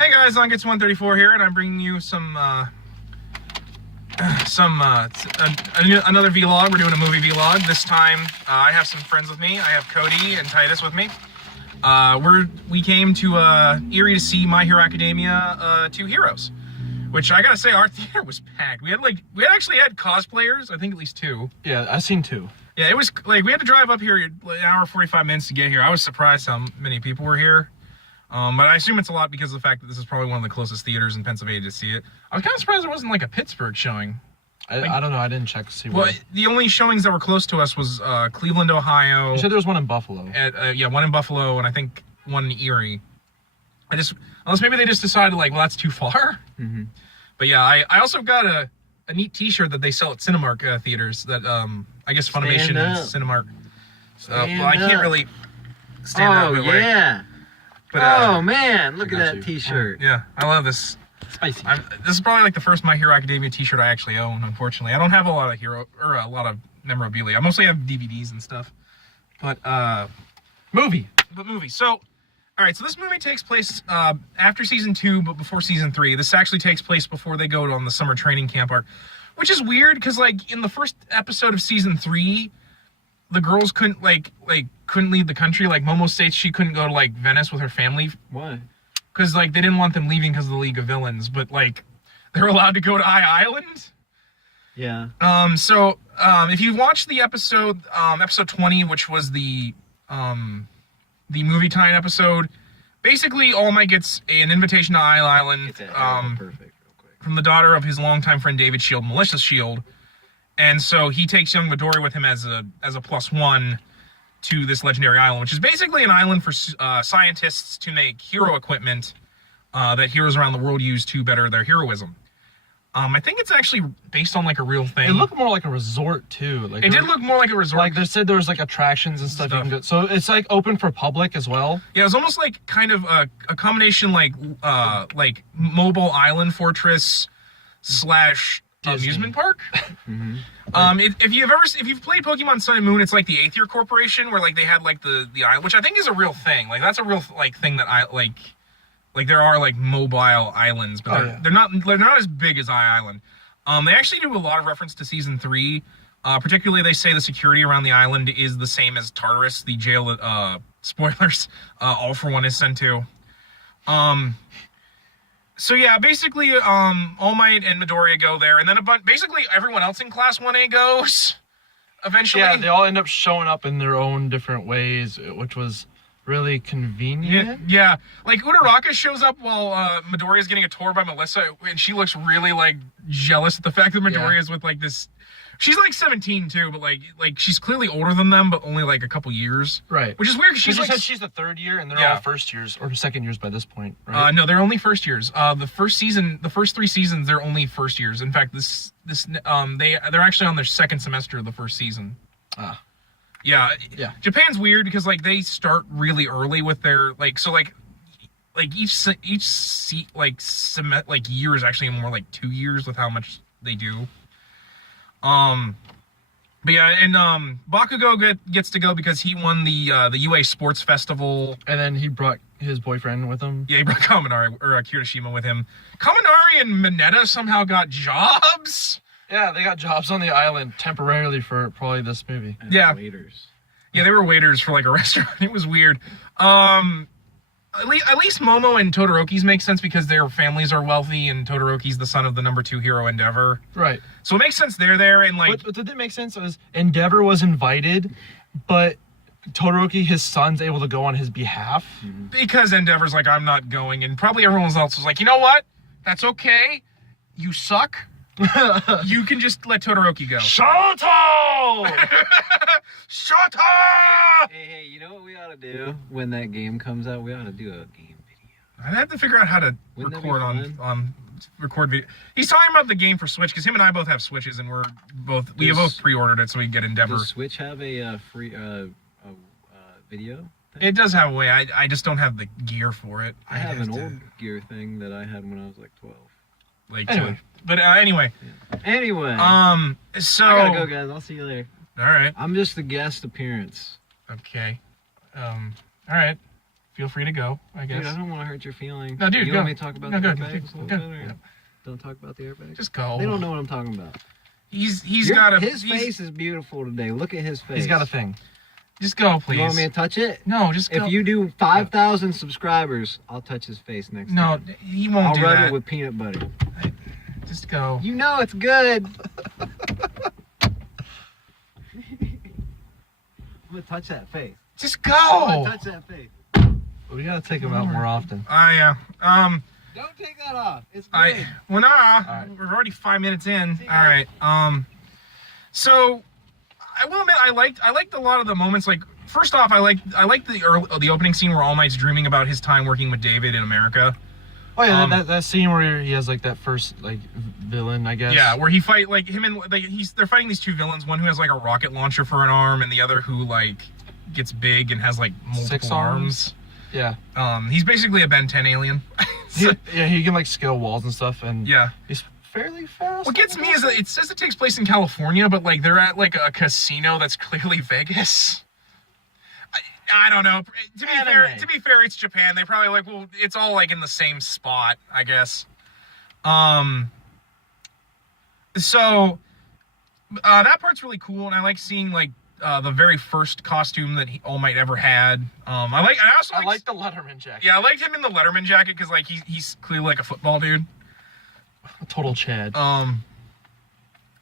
Hey guys, Zangetsu 134 here, and I'm bringing you another vlog. We're doing a movie vlog. This time, I have some friends with me. I have Cody and Titus with me. We came to Erie to see My Hero Academia 2 Heroes, which I gotta say, our theater was packed. We actually had cosplayers. I think at least 2. Yeah, I've seen 2. Yeah, it was like we had to drive up here an hour 45 minutes to get here. I was surprised how many people were here. But I assume it's a lot because of the fact that this is probably one of the closest theaters in Pennsylvania to see it. I was kind of surprised there wasn't like a Pittsburgh showing. I don't know. I didn't check to see. Well, the only showings that were close to us was Cleveland, Ohio. You said there was one in Buffalo. Yeah, one in Buffalo, and I think one in Erie. Unless maybe they just decided like, well, that's too far. Mm-hmm. But yeah, I also got a neat T-shirt that they sell at Cinemark theaters. That I guess Funimation and Cinemark. Well, I can't really stand up. Oh yeah. But, oh man, look at that T-shirt. Yeah, I love this. Spicy. This is probably like the first My Hero Academia T-shirt I actually own. Unfortunately, I don't have a lot of memorabilia. I mostly have DVDs and stuff. But movie. So, all right. So this movie takes place after season 2, but before season 3. This actually takes place before they go on the summer training camp arc, which is weird because like in the first episode of season 3. The girls couldn't couldn't leave the country. Like Momo states she couldn't go to like Venice with her family. Why? Because like they didn't want them leaving because of the League of Villains, but like they're allowed to go to Island. Yeah. If you watch the episode 20, which was the movie tie-in episode, basically All Might gets an invitation to Island from the daughter of his longtime friend David Shield, Melissa Shield. And so he takes young Midori with him as a +1 to this legendary island, which is basically an island for scientists to make hero equipment that heroes around the world use to better their heroism. I think it's actually based on like a real thing. It looked more like a resort too. Like it did look more like a resort. Like they said there was like attractions and stuff. You can do. So it's like open for public as well. Yeah, it was almost like kind of a combination like mobile island fortress / amusement park. Mm-hmm. If you've played Pokemon Sun and Moon, it's like the Aether Corporation where like they had like the island, which I think is a real thing. Like that's a real like thing that I like there are like mobile islands, but they're not as big as Island. They actually do a lot of reference to season 3. Particularly they say the security around the island is the same as Tartarus, the jail that spoilers, All For One is sent to. So yeah, basically, All Might and Midoriya go there, and then basically everyone else in Class 1A goes. Eventually, yeah, they all end up showing up in their own different ways, which was really convenient. Yeah. Like Uraraka shows up while Midoriya's getting a tour by Melissa, and she looks really like jealous at the fact that Midoriya's with like this. She's like 17 too, but like she's clearly older than them, but only like a couple years. Right. Which is weird because she said she's the 3rd year, and they're all first years or second years by this point. Right? No, they're only first years. The first 3 seasons, they're only first years. In fact, they're actually on their 2nd semester of the first season. Yeah. Japan's weird because like they start really early with their each year is actually more like 2 years with how much they do. But yeah, and Bakugo gets to go because he won the UA Sports Festival. And then he brought his boyfriend with him. Yeah, he brought Kaminari or Kirishima with him. Kaminari and Mineta somehow got jobs. Yeah, they got jobs on the island temporarily for probably this movie. And waiters. Yeah, they were waiters for like a restaurant. It was weird. At least Momo and Todoroki's make sense because their families are wealthy, and Todoroki's the son of the number 2 hero, Endeavor. Right. So it makes sense they're there, and like. What did make sense was Endeavor was invited, but Todoroki, his son's able to go on his behalf. Because Endeavor's like, I'm not going, and probably everyone else was like, you know what? That's okay. You suck. You can just let Todoroki go. Shoto! Shoto! Hey, you know what we ought to do when that game comes out? We ought to do a game video. I'd have to figure out how to record video. He's talking about the game for Switch because him and I both have Switches, and we have both pre-ordered it so we can get Endeavor. Does Switch have a free video thing? It does have a way. I just don't have the gear for it. I have an old gear thing that I had when I was like 12. Anyway. But anyway. Yeah. Anyway. So I gotta go, guys. I'll see you later. All right. I'm just a guest appearance. Okay. All right. feel free to go. I guess. Dude, I don't want to hurt your feelings. No, dude, you go. want me to talk about No, the go, airbags? dude, a little go. bit, or Yeah. Don't talk about the airbags. Just go. They don't know what I'm talking about. He's got a his face is beautiful today. Look at his face. He's got a thing. Just go, please. You want me to touch it? No, just go. If you do 5,000 subscribers, I'll touch his face next No, time. he won't I'll do rub that. it with peanut butter. Just go. You know it's good. I'm gonna touch that face. Just I'm go. gonna touch that face. We gotta take him out more often. Yeah. Don't take that off. It's good. Well, nah. right. We're already 5 minutes in. All right. So I will admit I liked a lot of the moments. Like, first off, I liked the opening scene where All Might's dreaming about his time working with David in America. Oh yeah, that scene where he has like that first like villain, I guess. Yeah, where he fight like him and like they're fighting these two villains. One who has like a rocket launcher for an arm, and the other who like gets big and has like multiple 6 arms. Yeah. He's basically a Ben 10 alien. He can like scale walls and stuff, and Yeah. he's fairly fast. What gets me is that it says it takes place in California, but like they're at like a casino that's clearly Vegas. I don't know. To be fair, it's Japan. They probably like, well, it's all like in the same spot, I guess. So that part's really cool, and I like seeing like the very first costume that All Might ever had. I like the Letterman jacket. Yeah, I liked him in the Letterman jacket because like he's clearly like a football dude. A total Chad.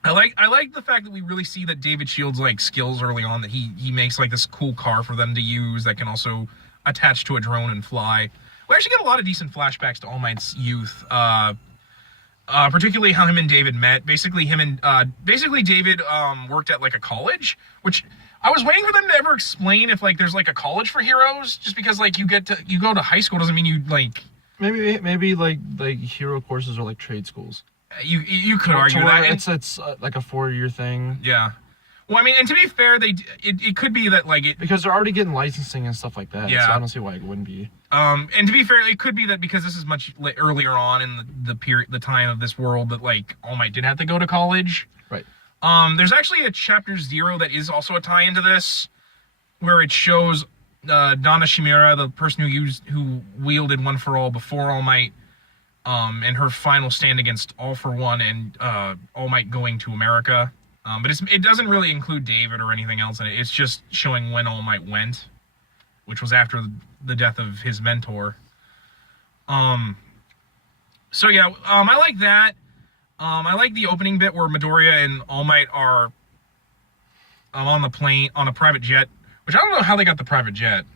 I like the fact that we really see that David Shields like skills early on, that he makes like this cool car for them to use that can also attach to a drone and fly. We actually get a lot of decent flashbacks to All Might's youth, particularly how him and David met. Basically David worked at like a college, which I was waiting for them to ever explain if like there's like a college for heroes, just because like you go to high school doesn't mean you like maybe like hero courses or like trade schools. You could argue that it's like a 4-year thing. Yeah. Well, I mean, and to be fair, it could be that like it, because they're already getting licensing and stuff like that. Yeah. So I don't see why it wouldn't be. And to be fair, it could be that because this is much earlier on in the time of this world that like All Might did have to go to college. Right. There's actually a chapter 0 that is also a tie into this, where it shows Donna Shimura, the person who wielded One for All before All Might, and her final stand against All for One and All Might going to America. But it doesn't really include David or anything else in it. It's just showing when All Might went, which was after the death of his mentor. So yeah, I like that. I like the opening bit where Midoriya and All Might are on the plane, on a private jet, which I don't know how they got the private jet.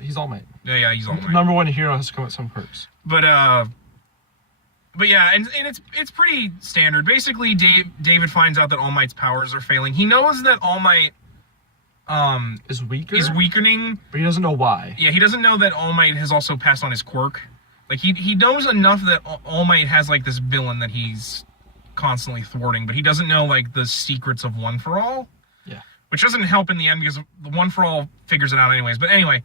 He's All Might. Yeah, he's All Might. Number one hero has to come with some perks. But yeah, and it's pretty standard. Basically, David finds out that All Might's powers are failing. He knows that All Might is weakening, but he doesn't know why. Yeah, he doesn't know that All Might has also passed on his quirk. Like he knows enough that All Might has like this villain that he's constantly thwarting, but he doesn't know like the secrets of One for All. Yeah. Which doesn't help in the end because the One for All figures it out anyways. But anyway.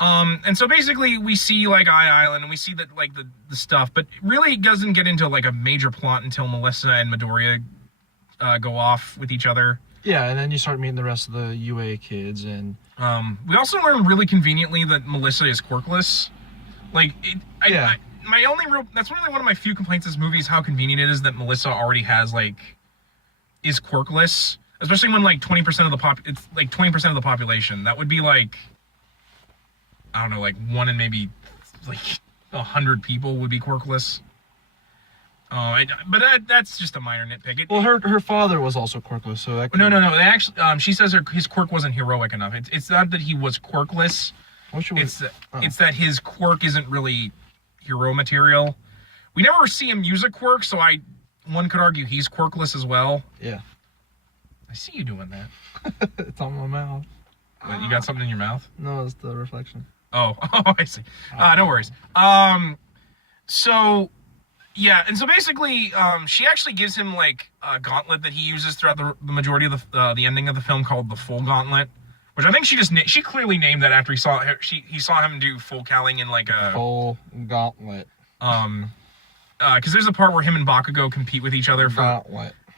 And so basically we see like Island and we see that like the stuff, but really it doesn't get into like a major plot until Melissa and Midoriya go off with each other. Yeah, and then you start meeting the rest of the UA kids, and we also learn really conveniently that Melissa is quirkless. Like that's really one of my few complaints of this movie is how convenient it is that Melissa already has is quirkless, especially when like 20% of the it's like 20% of the population. That would be like, I don't know, like 1 in maybe like 100 people would be quirkless. But that's just a minor nitpick. Well, her father was also quirkless, so that no. They actually, she says his quirk wasn't heroic enough. It's not that he was quirkless. It's that his quirk isn't really hero material. We never see him use a quirk, so one could argue he's quirkless as well. Yeah. I see you doing that. It's on my mouth. What, you got something in your mouth? No, it's the reflection. Oh, I see. No worries. So, yeah, and so basically, she actually gives him like a gauntlet that he uses throughout the majority of the ending of the film called the Full Gauntlet, which I think she clearly named that after he saw him do full cowling in like a Full Gauntlet. Because there's a part where him and Bakugo compete with each other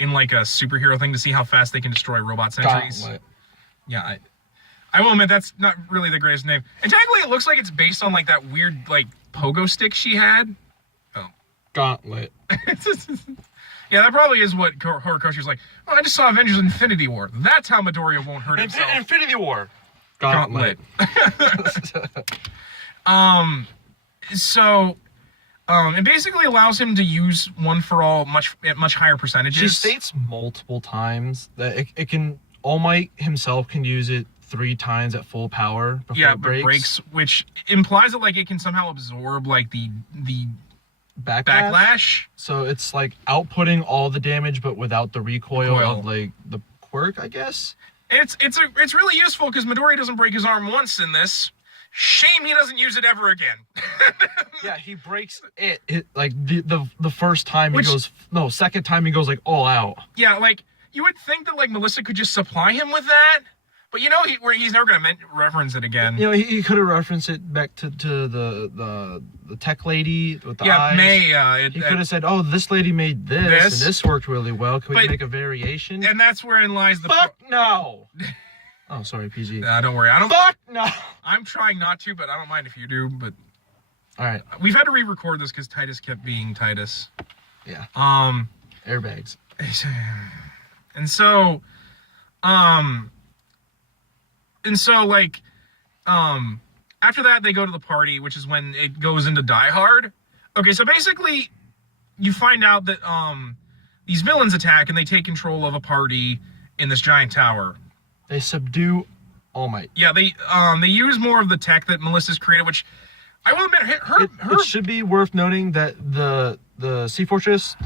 in like a superhero thing to see how fast they can destroy robot sentries. Gauntlet. Yeah. I will admit that's not really the greatest name. And technically, it looks like it's based on like that weird like pogo stick she had. Oh, Gauntlet. yeah, that probably is what Horikoshi's like. Oh, I just saw Avengers: Infinity War. That's how Midoriya won't hurt himself. Infinity War. Gauntlet. So, it basically allows him to use One for All at much higher percentages. She states multiple times that it can. All Might himself can use it 3 times at full power before it breaks. Which implies that like it can somehow absorb like the backlash. So it's like outputting all the damage, but without the recoil of like the quirk, I guess. It's really useful because Midoriya doesn't break his arm once in this. Shame he doesn't use it ever again. Yeah, he breaks it like the first time second time he goes like all out. Yeah, like you would think that like Melissa could just supply him with that, but you know he's never gonna reference it again. You know, he could have referenced it back to the tech lady with the eyes. May. He could have said, "Oh, this lady made this, and this worked really well. Can we make a variation?" And that's wherein lies the fuck no. Oh, sorry, PG. Don't worry. I don't. Fuck no. I'm trying not to, but I don't mind if you do. But all right, we've had to re-record this because Titus kept being Titus. Yeah. Airbags. And so, like, after that, they go to the party, which is when it goes into Die Hard. Okay, so basically, you find out that, these villains attack and they take control of a party in this giant tower. They subdue All Might. Yeah, they use more of the tech that Melissa's created, which I will admit, It should be worth noting that the Sea Fortress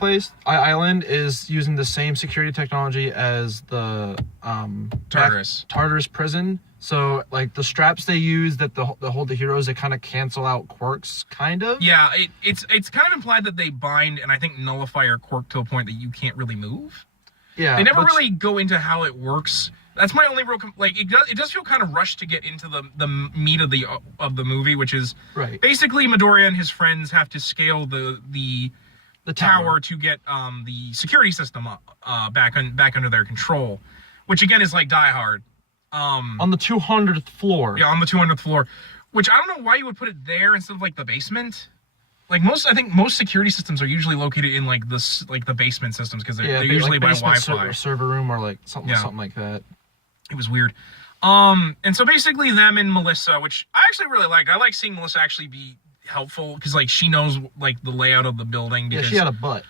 island is using the same security technology as the Tartarus prison. So like the straps they use that hold the heroes, they kind of cancel out quirks, kind of. Yeah, it's kind of implied that they bind and I think nullify your quirk to a point that you can't really move. Yeah, they never really go into how it works. That's my only real like it does feel kind of rushed to get into the meat of the movie, which is basically Midoriya and his friends have to scale the tower to get the security system back under their control, which again is like Die Hard. On the 200th floor. Yeah, on the 200th floor, which I don't know why you would put it there instead of like the basement. Like I think most security systems are usually located in like the basement systems because they're usually by Wi-Fi, server room or like something like that. It was weird. And so basically them and Melissa, which I actually really liked. I like seeing Melissa actually be helpful because like she knows like the layout of the building. Because, yeah, she had a butt.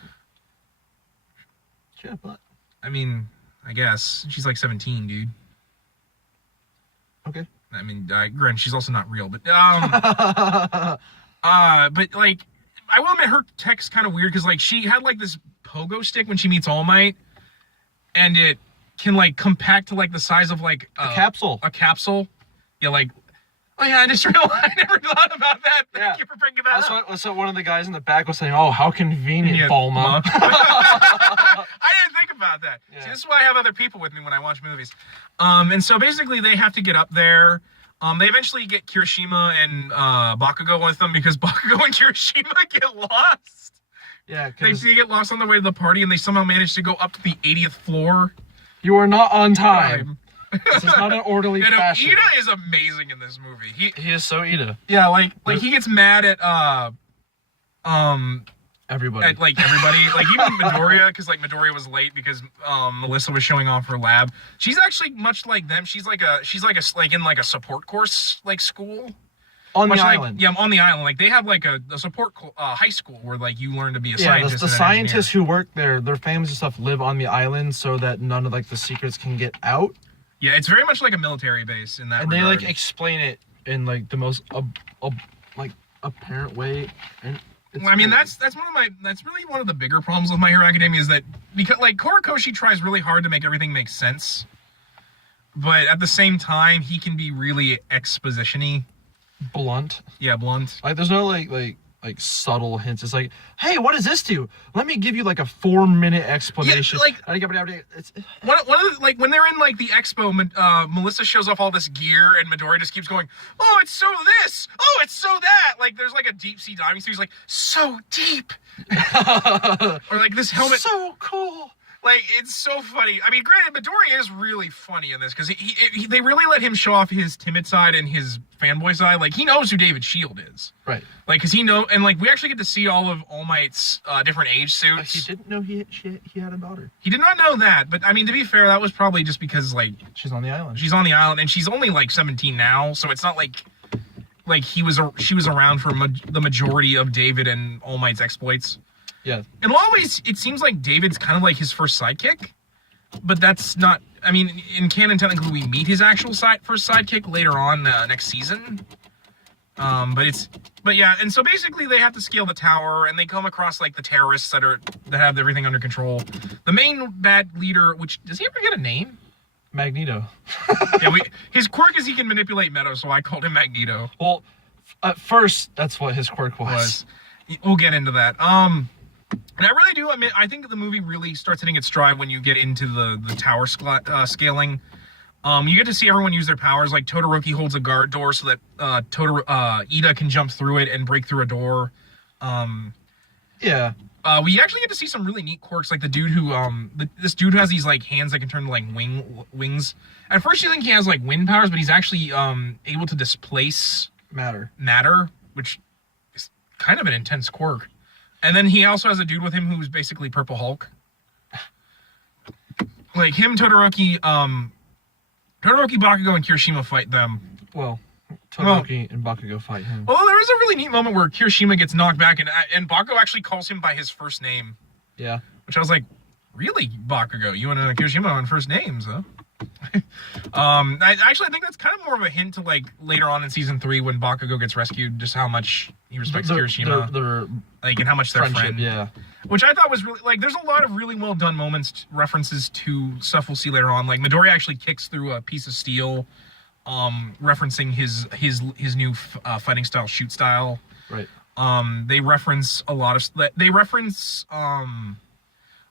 I mean, I guess she's like 17, dude. Okay. I mean, granted, she's also not real, but but like, I will admit her tech's kind of weird because like she had like this pogo stick when she meets All Might, and it can like compact to like the size of like a capsule. A capsule. Yeah, like. Oh yeah, I just realized I never thought about that. Thank you for bringing that up. That's what one of the guys in the back was saying. Oh, how convenient, Bulma. I didn't think about that. Yeah. See, this is why I have other people with me when I watch movies. And so basically they have to get up there. They eventually get Kirishima and Bakugo with them because Bakugo and Kirishima get lost. Yeah, they get lost on the way to the party and they somehow manage to go up to the 80th floor. You are not on time. This is not an orderly fashion. Ida is amazing in this movie. He is so Ida. Yeah, like he gets mad at everybody. At like everybody, like even Midoriya, because like Midoriya was late because Melissa was showing off her lab. She's actually much like them. She's like in like a support course like school. On the island. Yeah, on the island. Like they have like a support high school where like you learn to be a scientist. The scientists who work there, their families and stuff live on the island so that none of like the secrets can get out. Yeah, it's very much like a military base in that regard. And they like explain it in like the most like apparent way. And well, I mean that's really one of the bigger problems with My Hero Academia is that because like Horikoshi tries really hard to make everything make sense, but at the same time he can be really exposition-y. Blunt. Yeah, blunt. Like there's no like subtle hints. It's like, hey, what does this do? Let me give you like a 4-minute explanation. Yeah, like it's one of the, like when they're in like the expo, Melissa shows off all this gear and Midoriya just keeps going, oh, it's so this, oh, it's so that. Like there's like a deep sea diving, so he's like, so deep. Or like this helmet, so cool. Like, it's so funny. I mean, granted, Midori is really funny in this because they really let him show off his timid side and his fanboy side. Like, he knows who David Shield is. Right. Like, because and like, we actually get to see all of All Might's different age suits. He didn't know he had a daughter. He did not know that, but I mean, to be fair, that was probably just because, like... She's on the island. She's on the island, and she's only, like, 17 now, so it's not like she was around for the majority of David and All Might's exploits. Yeah. In a lot of ways, it seems like David's kind of like his first sidekick, but that's not... I mean, in canon, technically, we meet his actual first sidekick later on next season. But yeah, and so basically they have to scale the tower, and they come across, like, the terrorists that have everything under control. The main bad leader, which... Does he ever get a name? Magneto. Yeah, his quirk is he can manipulate Meadow, so I called him Magneto. Well, at first, that's what his quirk was. We'll get into that. And I really do. I mean, I think the movie really starts hitting its stride when you get into the tower scaling. You get to see everyone use their powers. Like, Todoroki holds a guard door so that Ida can jump through it and break through a door. Yeah. We actually get to see some really neat quirks, like the dude who, this dude who has these, like, hands that can turn to, like, wings. At first you think he has, like, wind powers, but he's actually, able to displace... Matter, which is kind of an intense quirk. And then he also has a dude with him who's basically Purple Hulk. Like, him, Todoroki, Bakugo, and Kirishima fight them. Well... Todoroki and Bakugo fight him. Well, there is a really neat moment where Kirishima gets knocked back, and Bakugo actually calls him by his first name. Yeah. Which I was like, really, Bakugo? You and Kirishima on first names, huh? I think that's kind of more of a hint to, like, later on in season 3 when Bakugo gets rescued, just how much he respects Kirishima. Like, and how much they're friends. Yeah. Which I thought was really, like, there's a lot of really well done moments, references to stuff we'll see later on. Like, Midori actually kicks through a piece of steel, referencing his new fighting style, shoot style. Right. They reference a lot of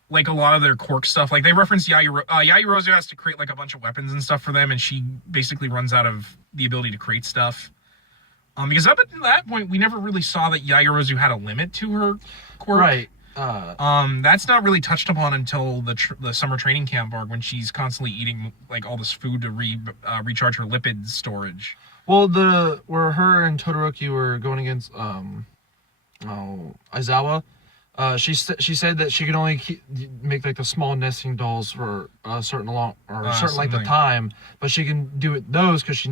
like a lot of their quirk stuff. Like, they reference Yaoyorozu has to create, like, a bunch of weapons and stuff for them, and she basically runs out of the ability to create stuff. Because up at that point, we never really saw that Yaoyorozu had a limit to her quirk. Right. That's not really touched upon until the summer training camp arc, when she's constantly eating, like, all this food to recharge her lipid storage. Well, where her and Todoroki were going against Aizawa, she said that she could only make, like, the small nesting dolls for a certain length of time, but she can do those because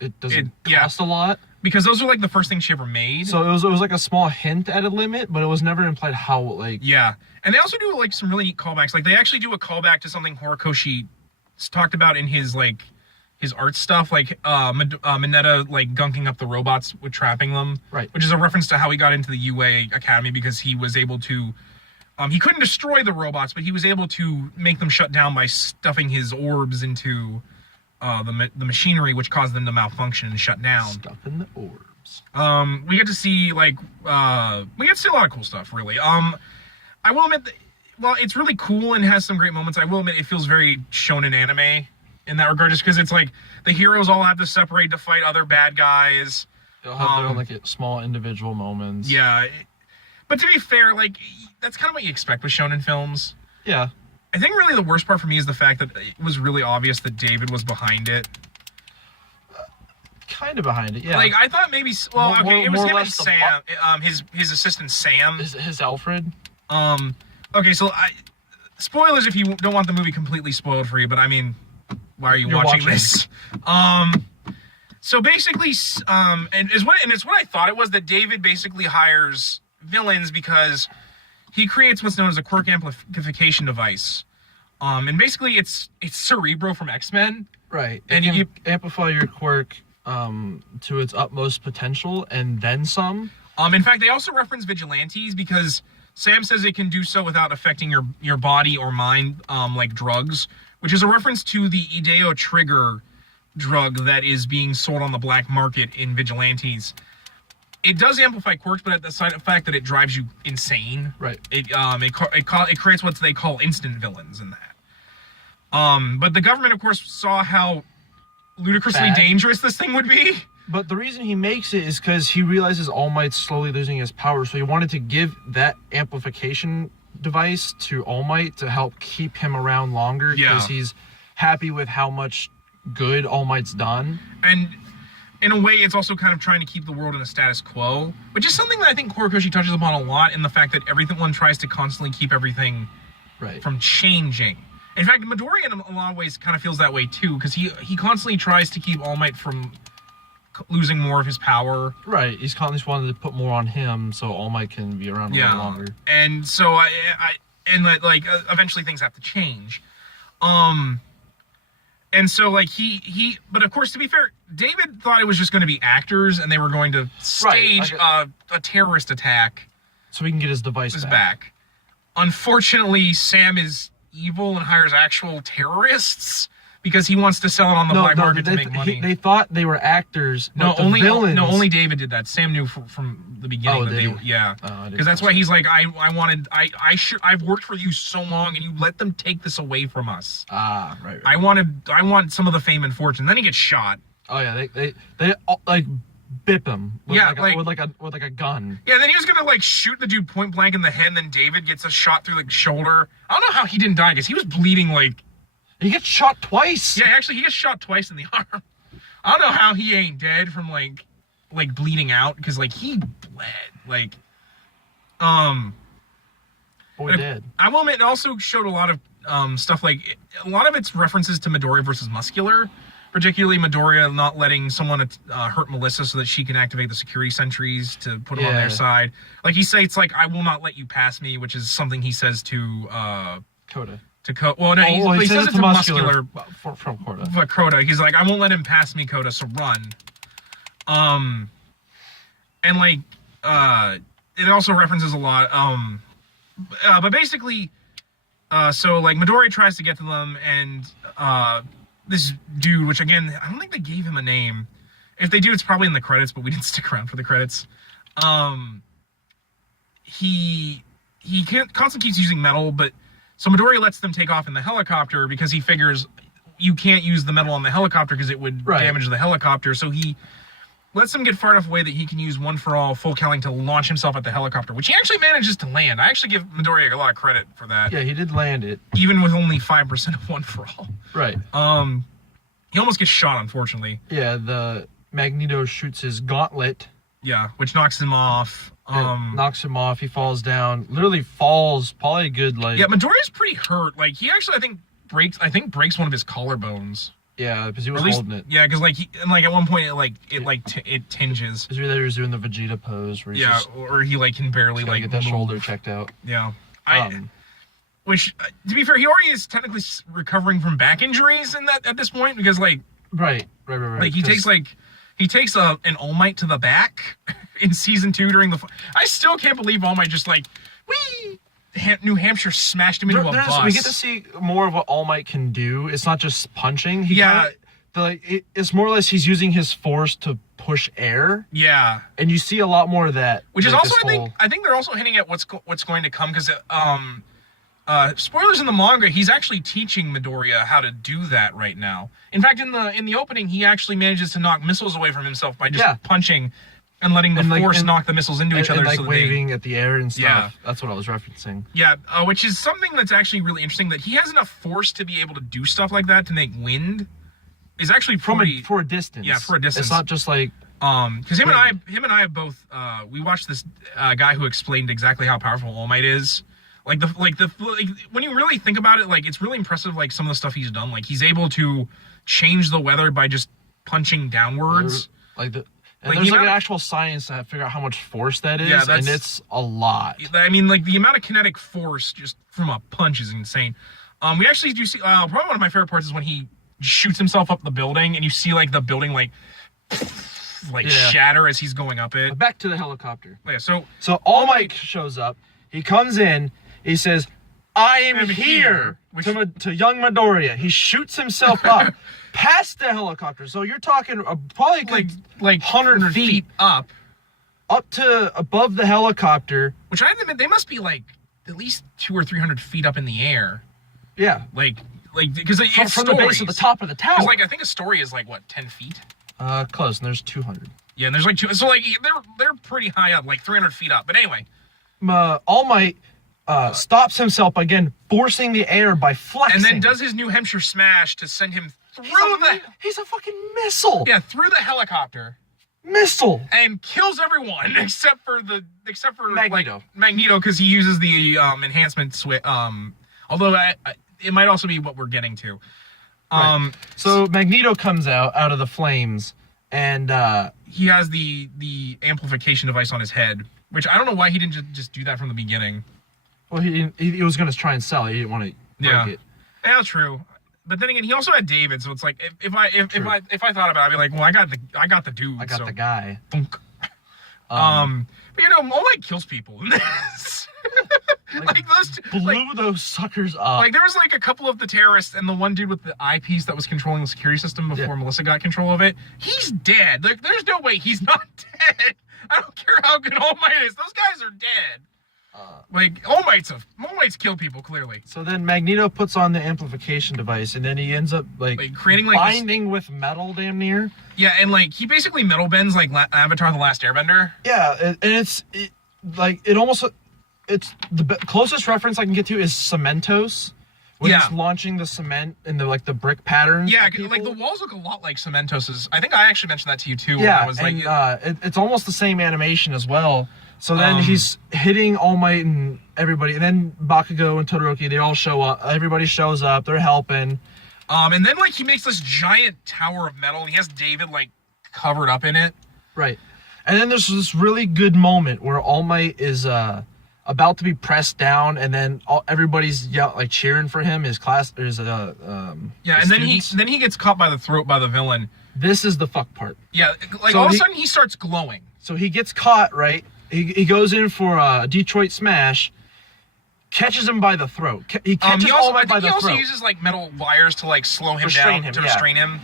it doesn't cost a lot. Because those are, like, the first things she ever made. So it was like a small hint at a limit, but it was never implied how, like... Yeah. And they also do, like, some really neat callbacks. Like, they actually do a callback to something Horikoshi talked about in his, like, his art stuff. Like, Mineta, like, gunking up the robots with trapping them. Right. Which is a reference to how he got into the UA Academy, because he was able to... he couldn't destroy the robots, but he was able to make them shut down by stuffing his orbs into... the machinery, which caused them to malfunction and shut down. Stuff in the orbs. We get to see, like, we get to see a lot of cool stuff, really. I will admit that, well, it's really cool and has some great moments. I will admit it feels very shonen anime in that regard, just because it's like the heroes all have to separate to fight other bad guys. They'll have their own, like, small individual moments. Yeah. But to be fair, like, that's kind of what you expect with shonen films. Yeah. I think really the worst part for me is the fact that it was really obvious that David was behind it. Kind of behind it, yeah. Like, I thought maybe... Well, okay, it was him and Sam. His assistant, Sam. His Alfred. Okay, so spoilers if you don't want the movie completely spoiled for you, but I mean, why are you watching this? So basically, and it's what I thought it was, that David basically hires villains because he creates what's known as a quirk amplification device. And basically it's Cerebro from X-Men. Right. And you amplify your quirk to its utmost potential and then some. In fact, they also reference vigilantes because Sam says it can do so without affecting your body or mind, like drugs, which is a reference to the Ideo trigger drug that is being sold on the black market in vigilantes. It does amplify quirks, but at the side fact that it drives you insane. Right. It creates what they call instant villains in that. But the government, of course, saw how ludicrously dangerous this thing would be. But the reason he makes it is because he realizes All Might's slowly losing his power, so he wanted to give that amplification device to All Might to help keep him around longer because he's happy with how much good All Might's done. And in a way, it's also kind of trying to keep the world in a status quo, which is something that I think Horikoshi touches upon a lot in the fact that everyone tries to constantly keep everything from changing. In fact, Midoriya in a lot of ways kind of feels that way too, because he constantly tries to keep All Might from losing more of his power. Right, he's constantly wanted to put more on him so All Might can be around a little longer. And so eventually things have to change. And so like but of course, to be fair, David thought it was just going to be actors and they were going to stage a terrorist attack so he can get his device back. Unfortunately, Sam is evil and hires actual terrorists because he wants to sell it on the black market to make money. They thought they were actors. Only David did that. Sam knew from the beginning that they because that's why he's like, I've worked for you so long and you let them take this away from us. Right. I want some of the fame and fortune. Then he gets shot. Oh yeah, they like bip him with a gun. Yeah, then he was gonna like shoot the dude point blank in the head, and then David gets a shot through the shoulder. I don't know how he didn't die because he was bleeding like. He gets shot twice. Yeah, actually, he gets shot twice in the arm. I don't know how he ain't dead from like bleeding out because like he bled Boy dead. I will admit, it also showed a lot of stuff like a lot of its references to Midoriya versus Muscular. Particularly Midoriya not letting someone hurt Melissa so that she can activate the security sentries to put them on their side. Like he says, like, I will not let you pass me, which is something he says to Kota. Well, no, he says it to Muscular from Kota. But Kota, he's like, I won't let him pass me, Kota, so run. And like, it also references a lot. But basically, so like Midoriya tries to get to them, and this dude, which again, I don't think they gave him a name. If they do, it's probably in the credits, but we didn't stick around for the credits. He constantly keeps using metal, but so Midoriya lets them take off in the helicopter because he figures you can't use the metal on the helicopter because it would damage the helicopter. So he lets them get far enough away that he can use One for All full cowling to launch himself at the helicopter, which he actually manages to land. I actually give Midoriya a lot of credit for that. Yeah, he did land it. Even with only 5% of One for All. Right. He almost gets shot, unfortunately. Yeah, the Magneto shoots his gauntlet. Yeah, which knocks him off. Knocks him off. He falls down. Literally falls probably a good like. Yeah, Midoriya's pretty hurt. Like he actually, I think breaks one of his collarbones. Yeah, because he was holding it. Yeah, because like at one point it tinges. Because he was doing the Vegeta pose. Where or he like can barely like get that shoulder checked out. Yeah. Which, to be fair, he already is technically recovering from back injuries at this point because like. Right. Like he takes an All Might to the back in season 2 during the. I still can't believe All Might just like, whee! New Hampshire smashed him into a bus. We get to see more of what All Might can do. It's not just punching. It's more or less he's using his force to push air. Yeah, and you see a lot more of that. Which is also, I think they're also hinting at what's going to come because spoilers in the manga, he's actually teaching Midoriya how to do that right now. In fact, in the opening, he actually manages to knock missiles away from himself by just punching and letting the force knock the missiles into each other. And waving at the air and stuff. Yeah. That's what I was referencing. Yeah, which is something that's actually really interesting, that he has enough force to be able to do stuff like that, to make wind, is actually pretty... For a distance. Yeah, for a distance. It's not just like... Because him and I have both... we watched this guy who explained exactly how powerful All Might is. Like when you really think about it, like it's really impressive. Like some of the stuff he's done, like he's able to change the weather by just punching downwards. There's an actual science to figure out how much force that is, and it's a lot. I mean, like the amount of kinetic force just from a punch is insane. We actually do see probably one of my favorite parts is when he shoots himself up the building, and you see like the building shatter as he's going up it. Back to the helicopter. Yeah. So All Might shows up. He comes in. He says, I am here to young Midoriya. He shoots himself up past the helicopter. So you're talking probably like 100 feet up to above the helicopter. Which I admit, they must be like at least 200 or 300 feet up in the air. Yeah. Like because from the base of the top of the tower. Like I think a story is like what, 10 feet? Close. And there's 200. Yeah, and there's like 2. So like they're pretty high up, like 300 feet up. But anyway, All Might stops himself again, forcing the air by flexing. And then does his New Hampshire smash to send him through He's a fucking missile. Yeah, through the helicopter. Missile. And kills everyone except for Magneto. Like, Magneto, because he uses the enhancement switch. Although it might also be what we're getting to. Right. So Magneto comes out of the flames, and he has the amplification device on his head, which I don't know why he didn't just do that from the beginning. Well, he was going to try and sell it. He didn't want to break it. Yeah, true. But then again, he also had David, so it's like if I thought about it, I'd be like, well, I got the dude. I got the guy. But you know, All Might kills people in this. like those those suckers up. Like there was like a couple of the terrorists and the one dude with the eyepiece that was controlling the security system before Melissa got control of it. He's dead. Like there's no way he's not dead. I don't care how good All Might is. Those guys are dead. Like All Might's kill people clearly. So then Magneto puts on the amplification device, and then he ends up like creating like binding with metal, damn near. Yeah, and like he basically metal bends like Avatar: The Last Airbender. Yeah, and it's the closest reference I can get to is Cementos. When he's launching the cement and the brick patterns. Yeah, like the walls look a lot like Cementos's. I think I actually mentioned that to you too. Yeah, when I was and it's almost the same animation as well. So then he's hitting All Might and everybody, and then Bakugo and Todoroki, they all show up. Everybody shows up. They're helping. And then like he makes this giant tower of metal, and he has David like covered up in it. Right. And then there's this really good moment where All Might is about to be pressed down, and then everybody's cheering for him. His class, and then he gets caught by the throat by the villain. This is the fuck part. Yeah, like all of a sudden he starts glowing. So he gets caught, right? He goes in for a Detroit Smash, catches him by the throat. He catches All Might by the throat. He also uses like metal wires to like slow him down, to restrain him.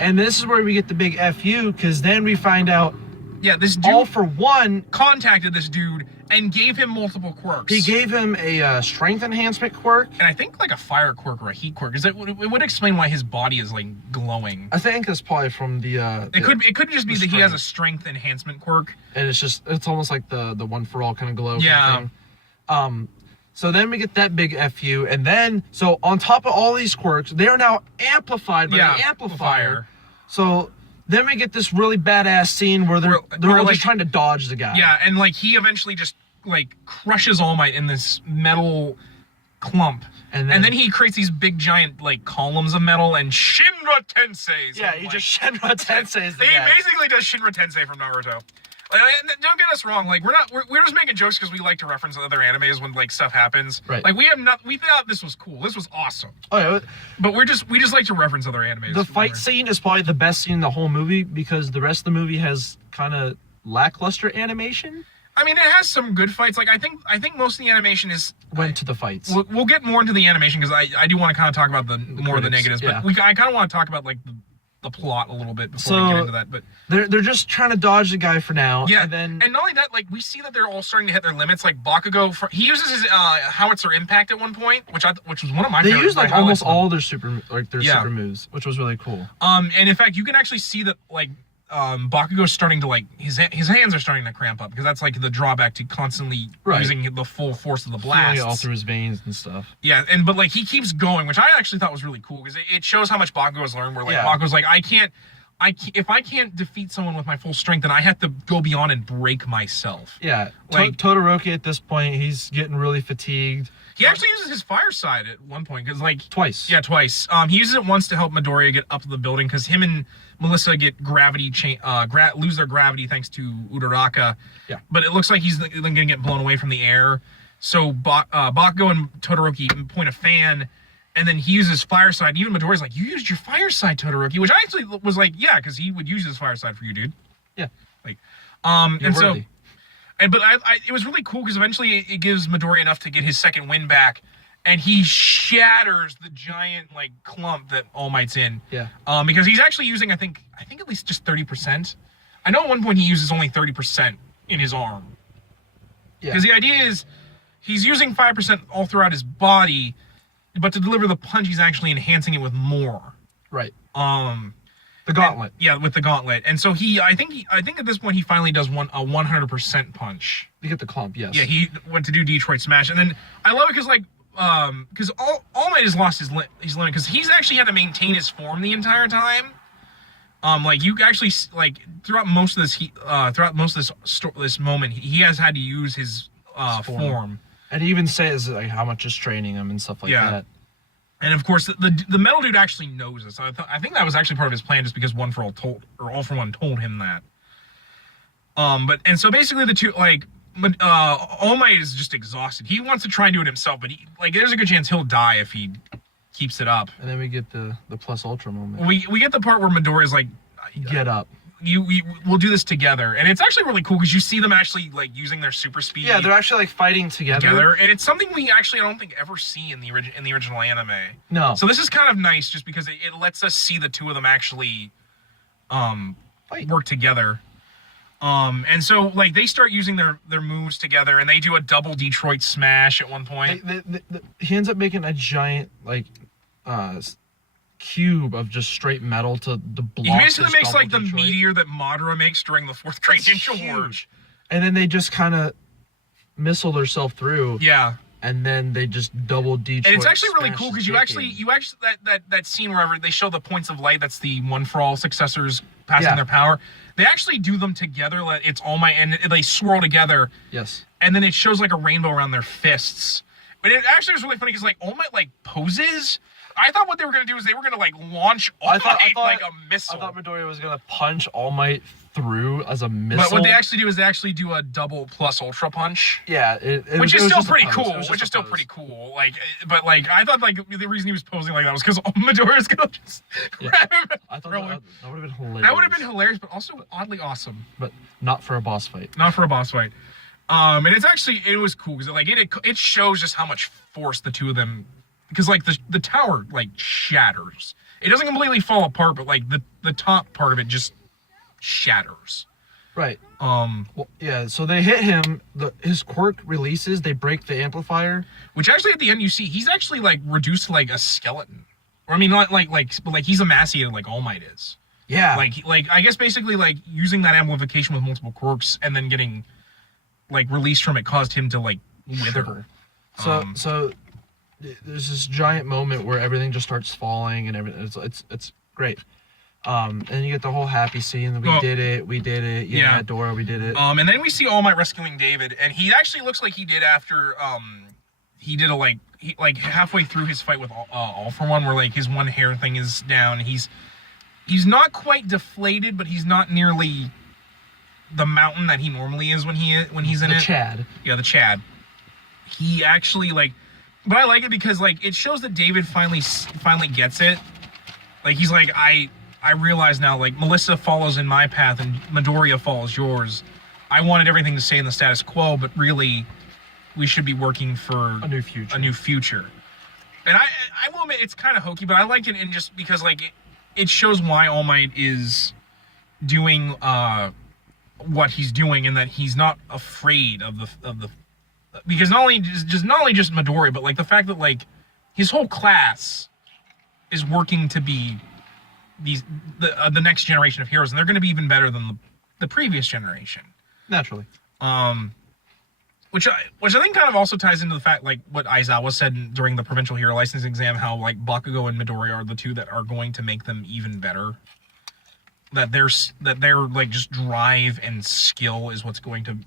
And this is where we get the big FU, because then we find out. Yeah, this dude All For One contacted this dude and gave him multiple quirks. He gave him a strength enhancement quirk, and I think like a fire quirk or a heat quirk. It would explain why his body is like glowing. I think that's probably from the. It could just be that he has a strength enhancement quirk, and it's almost like the one for all kind of glow. Yeah. Kind of thing. So then we get that big FU, and then so on top of all these quirks, they are now amplified by the amplifier. So. Then we get this really badass scene where they're all just trying to dodge the guy. Yeah, and like he eventually just like crushes All Might in this metal clump. And then he creates these big giant like columns of metal and Shinra Tensei's. Yeah, he just Shinra Tensei's the guy. He basically does Shinra Tensei from Naruto. Don't get us wrong. Like we're just making jokes because we like to reference other animes when like stuff happens. Right. Like we thought this was cool. This was awesome. Oh yeah. But we just like to reference other animes. The fight scene is probably the best scene in the whole movie because the rest of the movie has kind of lackluster animation. I mean, it has some good fights. Like I think most of the animation went to the fights. We'll get more into the animation because I do want to kind of talk about the more of the negatives. Yeah. But I kind of want to talk about like the plot a little bit before we get into that. But they're just trying to dodge the guy for now. Yeah, and not only that, like we see that they're all starting to hit their limits. Like Bakugo, he uses his howitzer impact at one point, which was one of my. They favorite, used like almost all their super moves, which was really cool. And in fact, you can actually see that like Bakugo's starting to like his hands are starting to cramp up because that's like the drawback to constantly using the full force of the blast. All through his veins and stuff. Yeah, but like he keeps going, which I actually thought was really cool because it shows how much Bakugo has learned. Where like Bakugo's like if I can't defeat someone with my full strength, then I have to go beyond and break myself. Yeah, like Todoroki at this point, he's getting really fatigued. He actually uses his fire side at one point because like twice. Yeah, twice. He uses it once to help Midoriya get up to the building because him and Melissa get lose their gravity thanks to Uraraka. Yeah. But it looks like he's going to get blown away from the air. So Bakugo and Todoroki point a fan, and then he uses fire side. Even Midoriya's like, "You used your fire side, Todoroki," which I actually was like, "Yeah," because he would use his fire side for you, dude. Yeah. Like, You're worthy. But it was really cool because eventually it gives Midoriya enough to get his second win back, and he shatters the giant like clump that All Might's in. Yeah. Because he's actually using I think at least just 30%. I know at one point he uses only 30% in his arm. Yeah. Because the idea is he's using 5% all throughout his body, but to deliver the punch he's actually enhancing it with more. Right. The gauntlet. With the gauntlet. And so I think at this point he finally does a 100% punch. You get the clump, yes. Yeah, he went to do Detroit Smash, and then I love it because because All Might has lost his limit because he's actually had to maintain his form the entire time. Like you actually throughout most of this moment, he has had to use his form. And he even says like how much is training him and stuff like that. And of course, the metal dude actually knows this. I think that was actually part of his plan, just because All for One told him that. And so basically the two All Might is just exhausted. He wants to try and do it himself, but there's a good chance he'll die if he keeps it up. And then we get the plus ultra moment. We get the part where Midoriya's like, get up. We'll do this together, and it's actually really cool because you see them actually using their super speed. Yeah, they're actually fighting together, and it's something we actually I don't think ever see in the original anime. No. So this is kind of nice, just because it lets us see the two of them actually work together. And so they start using their moves together, and they do a double Detroit Smash at one point. He ends up making a giant cube of just straight metal to the block. He basically makes the meteor that Madara makes during the 4th grade ninja war. And then they just kind of missile themselves through. Yeah. And then they just double Detroit. And it's actually really cool because you actually that scene wherever they show the points of light, that's the One for All successors passing their power. They actually do them together. It's All Might, and they swirl together. Yes. And then it shows a rainbow around their fists. But it actually was really funny because All Might poses. I thought what they were going to do is they were going to launch All Might like a missile. I thought Midoriya was going to punch All Might through as a missile. But what they actually do is do a double plus ultra punch. Yeah, which is still pretty cool. But I thought the reason he was posing like that was because Midoriya's going to just grab him. I thought that would have been hilarious. That would have been hilarious, but also oddly awesome. But not for a boss fight. And it was cool because it shows just how much force the two of them. Because the tower shatters. It doesn't completely fall apart, but the top part of it just shatters. Right. So they hit him. His quirk releases. They break the amplifier. Which actually at the end you see he's actually reduced to a skeleton. Or I mean not but he's emaciated like All Might is. Yeah. I guess basically using that amplification with multiple quirks and then getting released from it caused him to wither. So there's this giant moment where everything just starts falling and everything. It's great. And you get the whole happy scene. We did it. Yeah, Dora, we did it. And then we see All Might rescuing David, and he actually looks like he did after he did halfway through his fight with All for One, where his one hair thing is down. He's not quite deflated, but he's not nearly the mountain that he normally is when he's in it. Chad. Yeah, the Chad. He actually but I like it because it shows that David finally gets it. He's I realize now Melissa follows in my path and Midoriya follows yours. I wanted everything to stay in the status quo, but really we should be working for a new future. And I will admit it's kind of hokey, but I like it just because it shows why All Might is doing what he's doing, and that he's not afraid of the because not only just Midoriya, but the fact that his whole class is working to be the next generation of heroes, and they're going to be even better than the previous generation. Naturally. Which I think kind of also ties into the fact what Aizawa said during the provincial hero licensing exam, how Bakugo and Midoriya are the two that are going to make them even better. That their just drive and skill is what's going to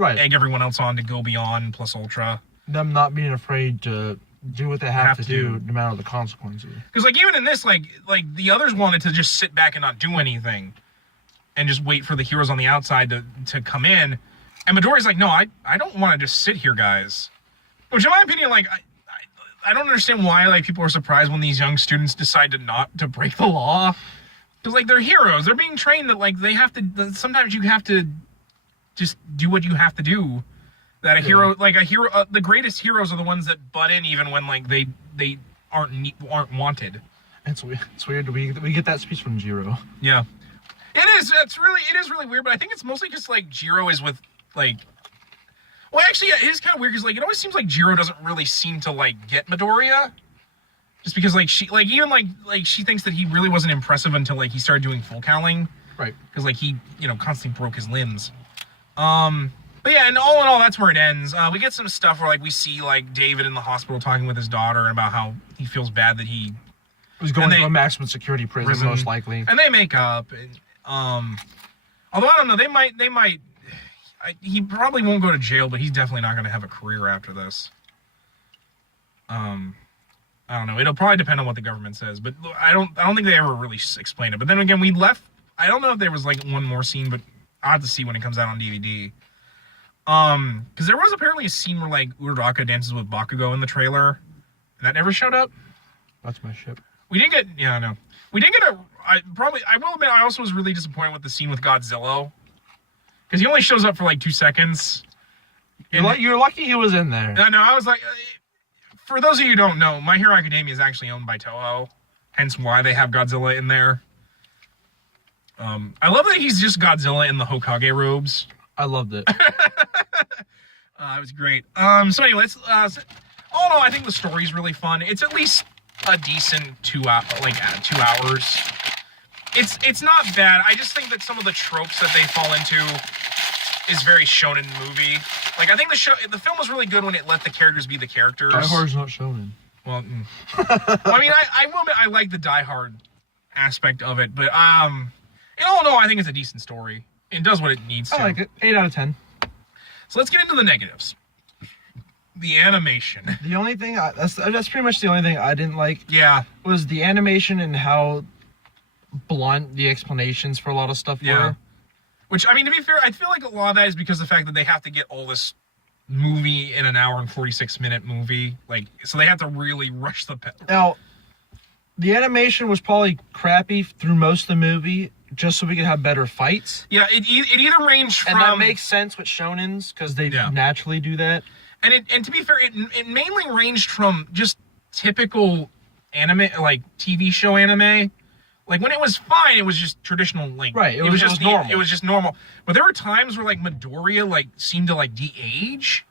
egg everyone else on to go beyond plus ultra. Them not being afraid to do what they have to do, no matter the consequences. Because even in this, the others wanted to just sit back and not do anything, and just wait for the heroes on the outside to come in. And Midoriya's no, I don't want to just sit here, guys. Which, in my opinion, I don't understand why people are surprised when these young students decide to break the law. Because they're heroes, they're being trained that they have to. Sometimes you have to just do what you have to do. That a hero, the greatest heroes are the ones that butt in even when they aren't wanted. It's weird. We get that speech from Jiro. Yeah, it is. It is really weird. But I think it's mostly just Jiro is with well, actually, yeah, it is kind of weird because it always seems Jiro doesn't really seem to get Midoriya. Just because like she she thinks that he really wasn't impressive until like he started doing full cowling. Right. Because like he constantly broke his limbs. But yeah, and all in all, that's where it ends. We get some stuff where like we see like David in the hospital talking with his daughter and about how he feels bad that he was going to a maximum security prison most likely. And they make up. And, although I don't know, they might. He probably won't go to jail, but he's definitely not going to have a career after this. I don't know. It'll probably depend on what the government says, but I don't think they ever really explain it. But then again, we left. I don't know if there was like one more scene, but I'll have to see when it comes out on DVD. Because there was apparently a scene where like Uraraka dances with Bakugo in the trailer, and that never showed up. That's my ship. We didn't get. Yeah, I know. We didn't get a. I will admit, I also was really disappointed with the scene with Godzilla, because he only shows up for like 2 seconds. You're lucky he was in there. I know. I was like, for those of you who don't know, My Hero Academia is actually owned by Toho, hence why they have Godzilla in there. I love that he's just Godzilla in the Hokage robes. I loved it. It was great. So anyway, let's. All in all, I think the story's really fun. It's at least a decent 2 hours. It's not bad. I just think that some of the tropes that they fall into is very shonen movie. Like I think the film was really good when it let the characters be the characters. Die Hard's not shonen. Well, I mean, I will admit I like the Die Hard aspect of it, but in all in all, I think it's a decent story. It does what it needs to. I like it. 8 out of 10. So let's get into the negatives. The animation. The only thing that's pretty much the only thing I didn't like. Yeah. Was the animation and how blunt the explanations for a lot of stuff were. Which, I mean, to be fair, I feel like a lot of that is because of the fact that they have to get all this movie in an hour and 46-minute movie. Like, so they have to really rush the... Now, the animation was probably crappy through most of the movie, just so we could have better fights. Yeah, it either ranged from... And that makes sense with shonens, because they naturally do that. And to be fair, it mainly ranged from just typical anime, like TV show anime. Like when it was fine, it was just traditional, like right. It was just normal. It was just normal. But there were times where like Midoriya like seemed to like de-age,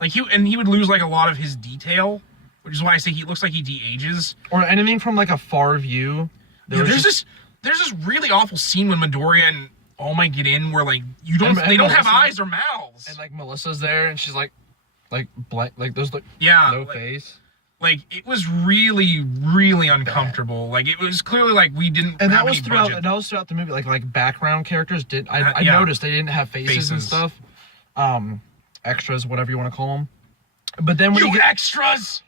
like he would lose like a lot of his detail, which is why I say he looks like he de-ages. Or anything from like a far view. There's this really awful scene when Midoriya and All Might get in where like they don't have eyes or mouths. And like Melissa's there and she's like blank, like there's like no face. Like it was really, really uncomfortable. Like it was clearly like we didn't. And that was throughout the movie. Like background characters did. I noticed they didn't have faces and stuff. Extras, whatever you want to call them. But then when you get extras.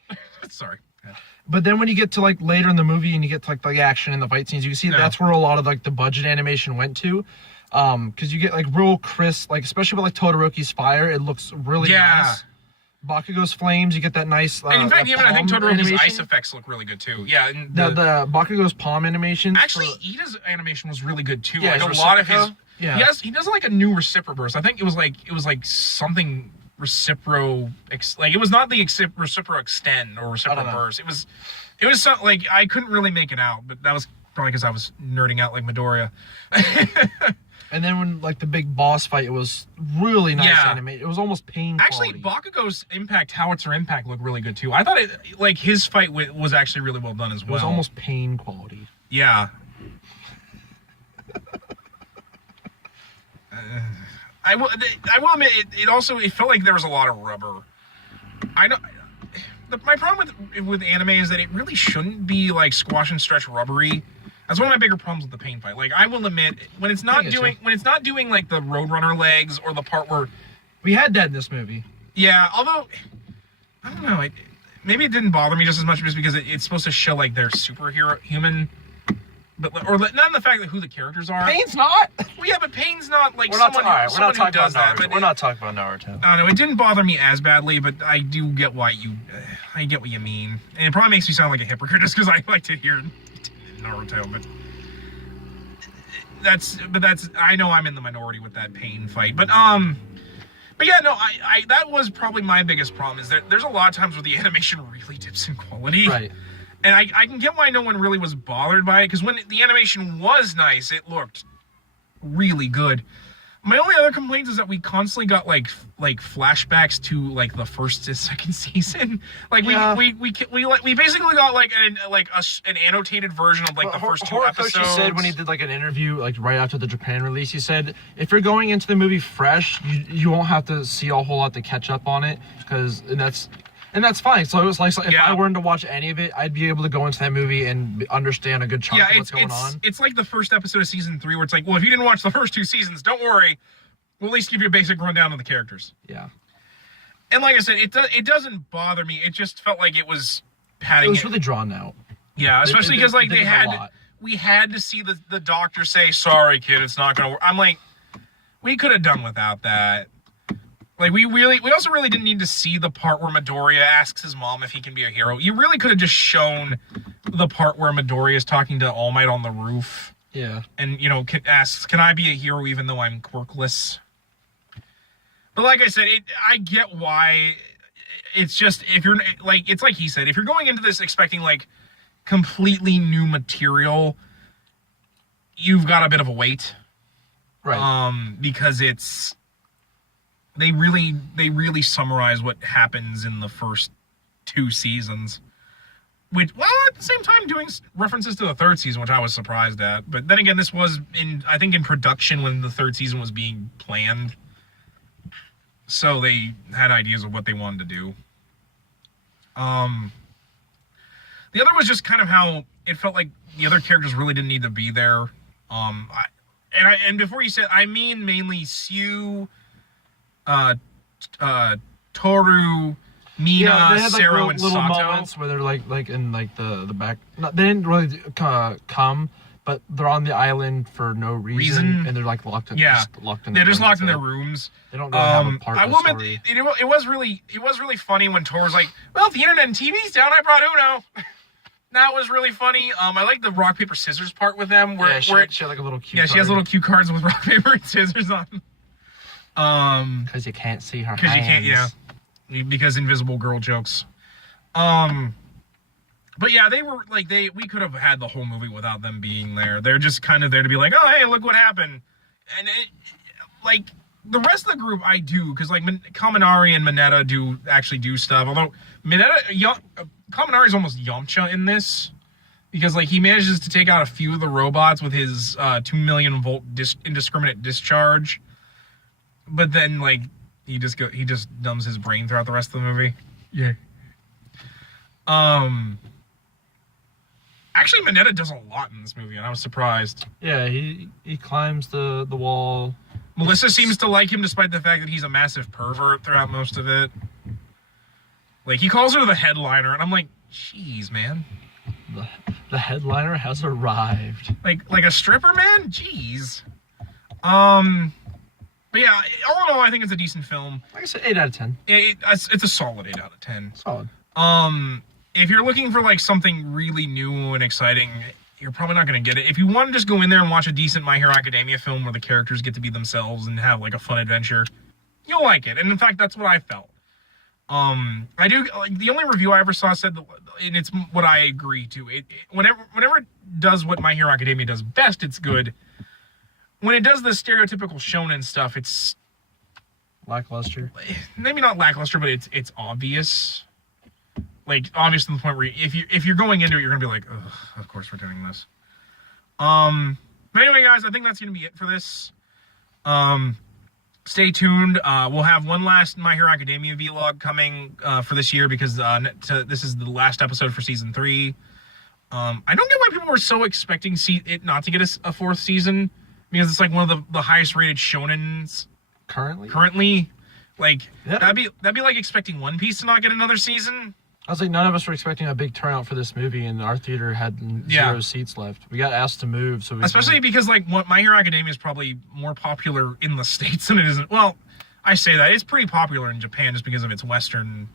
Sorry. Yeah. But then when you get to like later in the movie and you get to like the action and the fight scenes, you can see that's where a lot of like the budget animation went to. Because you get like real crisp, like especially with like Todoroki's fire, it looks really nice. Bakugo's flames, you get that nice. And in fact, even I think Todoroki's ice effects look really good too. Yeah, and the Bakugo's palm animation. Actually, Iida's animation was really good too. Yeah, like a lot of his. Yeah, he does like a new Reciproburst. I think it was like something like it was not the Recipro Extend or Reciproburst. It was something like I couldn't really make it out, but that was probably because I was nerding out like Midoriya. And then when like the big boss fight, it was really nice animated. It was almost pain Actually, Bakugo's howitzer impact looked really good too. I thought his fight was actually really well done as well. It was almost pain quality. Yeah. I will admit it felt like there was a lot of rubber. My problem with anime is that it really shouldn't be like squash and stretch rubbery. That's one of my bigger problems with the pain fight. Like I will admit, when it's not doing like the Roadrunner legs or the part where we had that in this movie. Yeah, although I don't know, maybe it didn't bother me just as much just because it's supposed to show like they're human, but or not in the fact that who the characters are. Pain's not. Well, yeah, but Pain's not like we're not someone who does that. We're not talking about Naruto. I don't know. It didn't bother me as badly, but I do get I get what you mean, and it probably makes me sound like a hypocrite just because I like to hear Naruto, but that's I know I'm in the minority with that Pain fight, but yeah, no, I that was probably my biggest problem is that there's a lot of times where the animation really dips in quality, right? And I can get why no one really was bothered by it because when the animation was nice, it looked really good. My only other complaint is that we constantly got like flashbacks to like the first and second season. Like we basically got like an annotated version of like the first two episodes. Horikoshi said when he did like an interview like right after the Japan release, he said if you're going into the movie fresh, you won't have to see a whole lot to catch up on it and that's fine. So it was like if I weren't to watch any of it, I'd be able to go into that movie and understand a good chunk of what's going on. It's like the first episode of season 3 where it's like, well, if you didn't watch the first 2 seasons, don't worry. We'll at least give you a basic rundown of the characters. Yeah. And like I said, it doesn't bother me. It just felt like it was padding. It was really drawn out. Yeah, especially because like we had to see the doctor say, "Sorry, kid, it's not gonna work." I'm like, we could have done without that. Like we also really didn't need to see the part where Midoriya asks his mom if he can be a hero. You really could have just shown the part where Midoriya is talking to All Might on the roof. Yeah. And asks, "Can I be a hero even though I'm quirkless?" But like I said, I get why. It's just if you're like, it's like he said, if you're going into this expecting like completely new material, you've got a bit of a wait. Right. Because they really summarize what happens in the first 2 seasons. Which, well, at the same time doing references to the 3rd season, which I was surprised at. But then again, this was I think in production when the 3rd season was being planned. So they had ideas of what they wanted to do. The other was just kind of how it felt like the other characters really didn't need to be there. And before you said, I mean mainly Sue, Toru, Mina, they had, like, Sero, and little Sato. moments where they're like in like the back. They didn't really come, but they're on the island for no reason. And they're like locked in. Yeah, they're just locked in their rooms. They don't really have a part of the story. It was really funny when Toru's like, "Well, if the internet and TV's down, I brought Uno." That was really funny. I like the rock paper scissors part with them. Where she had like a little cue. Yeah, she has little cue cards with rock paper and scissors on them. Because you can't see her. Because you can't, yeah. Because invisible girl jokes. But yeah, they were like we could have had the whole movie without them being there. They're just kind of there to be like, "Oh, hey, look what happened," and like the rest of the group, I do because like Kaminari and Mineta do stuff. Although Kaminari is almost Yamcha in this because like he manages to take out a few of the robots with his 2 million volt indiscriminate discharge, but then like he just numbs his brain throughout the rest of the movie. Yeah. Actually, Mineta does a lot in this movie, and I was surprised. Yeah, he climbs the wall. Melissa seems to like him despite the fact that he's a massive pervert throughout most of it. Like, he calls her the headliner, and I'm like, jeez, man. The headliner has arrived. Like a stripper, man? Jeez. But yeah, all in all, I think it's a decent film. Like I said, 8 out of 10. It's a solid 8 out of 10. Solid. If you're looking for like something really new and exciting, you're probably not going to get it. If you want to just go in there and watch a decent My Hero Academia film where the characters get to be themselves and have like a fun adventure, you'll like it. And in fact, that's what I felt. I do like the only review I ever saw said, and it's what I agree to. Whenever it does what My Hero Academia does best, it's good. When it does the stereotypical shonen stuff, it's lackluster. Maybe not lackluster, but it's obvious. Like obvious to the point where if you're going into it, you're gonna be like, ugh, of course we're doing this. But anyway, guys, I think that's gonna be it for this. Stay tuned. We'll have one last My Hero Academia vlog coming for this year because this is the last episode for season 3. I don't get why people were so expecting it not to get a 4th season because it's like one of the highest rated shonens currently. Like that'd be like expecting One Piece to not get another season. I was like, none of us were expecting a big turnout for this movie, and our theater had 0 seats left. We got asked to move, so especially because like My Hero Academia is probably more popular in the States than it is. Well, I say that it's pretty popular in Japan just because of its Western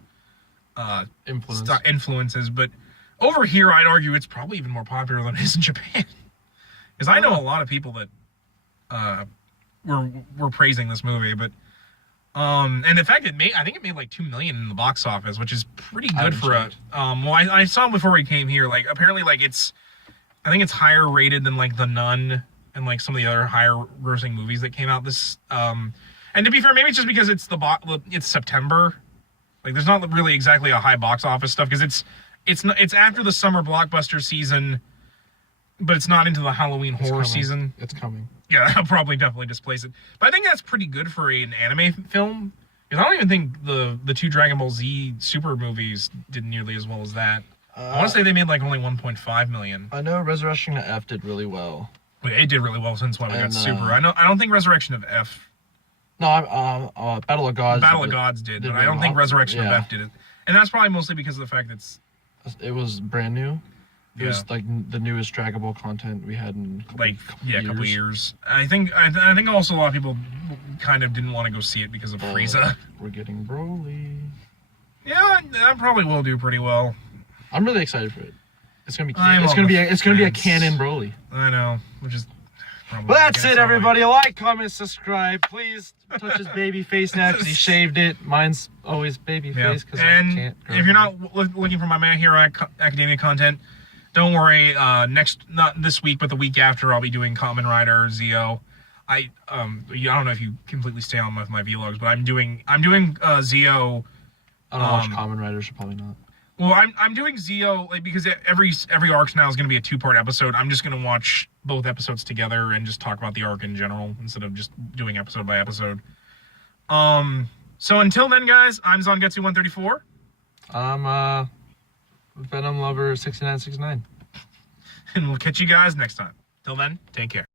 influences, but over here, I'd argue it's probably even more popular than it is in Japan. Because I know a lot of people that were praising this movie, but. And in fact, I think it made like 2 million in the box office, which is pretty good for a. Well, I saw before we came here. Like apparently, like I think it's higher rated than like The Nun and like some of the other higher grossing movies that came out this. And to be fair, maybe it's just because it's September. Like, there's not really exactly a high box office stuff because it's after the summer blockbuster season, but it's not into the Halloween horror season. It's coming. Yeah, that'll probably definitely displace it. But I think that's pretty good for an anime film. Because I don't even think the two Dragon Ball Z Super movies did nearly as well as that. I want to say they made like only 1.5 million. I know Resurrection of F did really well. Well, it did really well since when we got Super. I don't think Resurrection of F. No, Battle of Gods. Battle of Gods did, but I don't think Resurrection of F did it. And that's probably mostly because of the fact that it was brand new. It Yeah. was like the newest Dragon Ball content we had in a couple years. I think also a lot of people kind of didn't want to go see it because of Frieza. We're getting Broly. Yeah, that probably will do pretty well. I'm really excited for it. It's gonna be I'm it's on gonna the be it's gonna be a fence. canon Broly. I know, which is probably. Well, that's it, against all my- everybody. Like, comment, subscribe. Please touch his baby face now because he shaved it. Mine's always baby Yeah. face because I And can't. grow if you're hair. not looking for my My Hero Academia content, don't worry. Not this week, but the week after, I'll be doing Kamen Rider Zio. I don't know if you completely stay on with my vlogs, but I'm doing Zio. I don't watch Kamen Rider, so probably not. Well, I'm doing Zio because every arc now is going to be a 2-part episode. I'm just going to watch both episodes together and just talk about the arc in general instead of just doing episode by episode. So until then, guys, I'm Zangetsu 134. I'm Venom Lover 6969. And we'll catch you guys next time. Till then, take care.